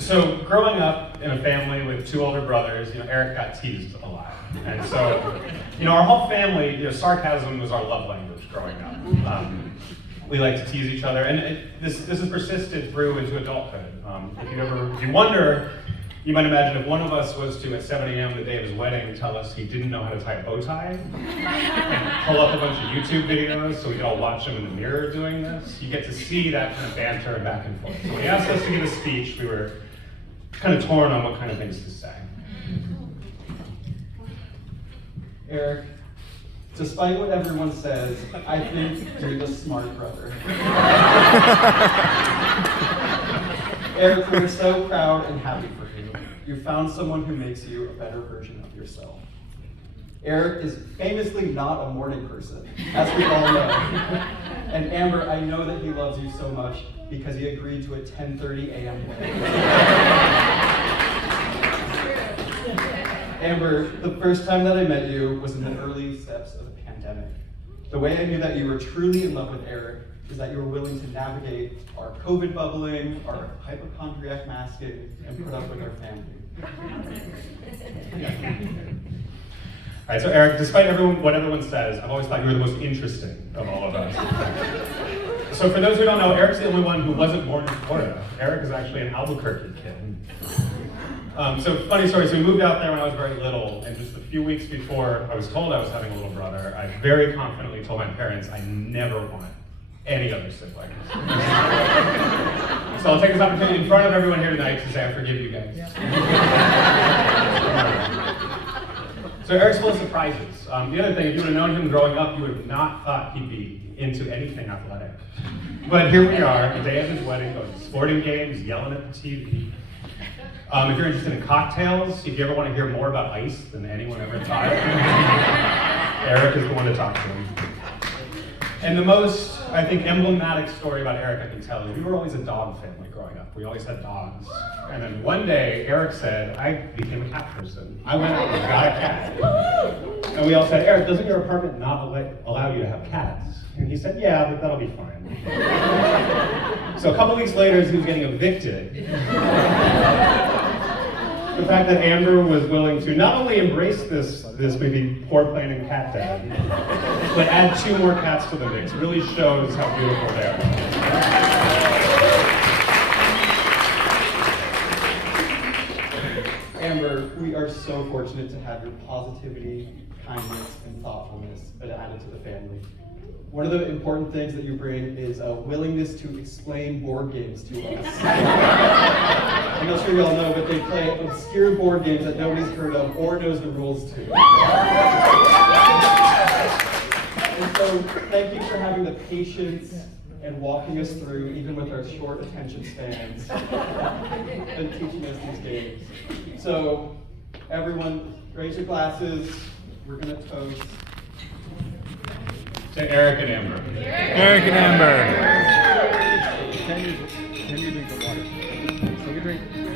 So growing up in a family with two older brothers, Eric got teased a lot. And so, our whole family, sarcasm was our love language growing up. We like to tease each other, and this has persisted through into adulthood. If you wonder, you might imagine if one of us was to, at 7 a.m. the day of his wedding, tell us he didn't know how to tie a bow tie, and pull up a bunch of YouTube videos so we could all watch him in the mirror doing this, you get to see that kind of banter and back and forth. So when he asked us to give a speech, we were kind of torn on what kind of things to say. Eric, despite what everyone says, I think you're the smart brother. Eric, we're so proud and happy for you. You found someone who makes you a better version of yourself. Eric is famously not a morning person, as we all know. And Amber, I know that he loves you so much because he agreed to a 10:30 a.m. wedding. Amber, the first time that I met you was in the early steps of the pandemic. The way I knew that you were truly in love with Eric is that you were willing to navigate our COVID bubbling, our hypochondriac masking, and put up with our family. All right, so Eric, despite what everyone says, I've always thought you were the most interesting of all of us. So for those who don't know, Eric's the only one who wasn't born in Florida. Eric is actually an Albuquerque kid. So funny story, so we moved out there when I was very little, and just a few weeks before I was told I was having a little brother, I very confidently told my parents I never want any other siblings. So I'll take this opportunity in front of everyone here tonight to say I forgive you guys. So Eric's full of surprises. The other thing, if you would have known him growing up, you would have not thought he'd be into anything athletic. But here we are, the day of his wedding, going to sporting games, yelling at the TV. If you're interested in cocktails, if you ever want to hear more about ice than anyone ever thought, Eric is the one to talk to. And the most, I think, emblematic story about Eric I can tell is we were always a dog family growing up. We always had dogs. And then one day, Eric said, I became a cat person. I went out and got a cat. And we all said, Eric, doesn't your apartment not allow you to have cats? And he said, yeah, but that'll be fine. So a couple weeks later, as he was getting evicted, the fact that Amber was willing to not only embrace this maybe poor planning cat dad, but add 2 more cats to the mix really shows how beautiful they are. Amber, we are so fortunate to have your positivity, kindness, and thoughtfulness added to the family. One of the important things that you bring is a willingness to explain board games to us. I'm not sure you all know, but they play obscure board games that nobody's heard of or knows the rules to. And so, thank you for having the patience and walking us through, even with our short attention spans, and teaching us these games. So, everyone, raise your glasses. We're going to toast. To Eric and Amber. Eric and Amber.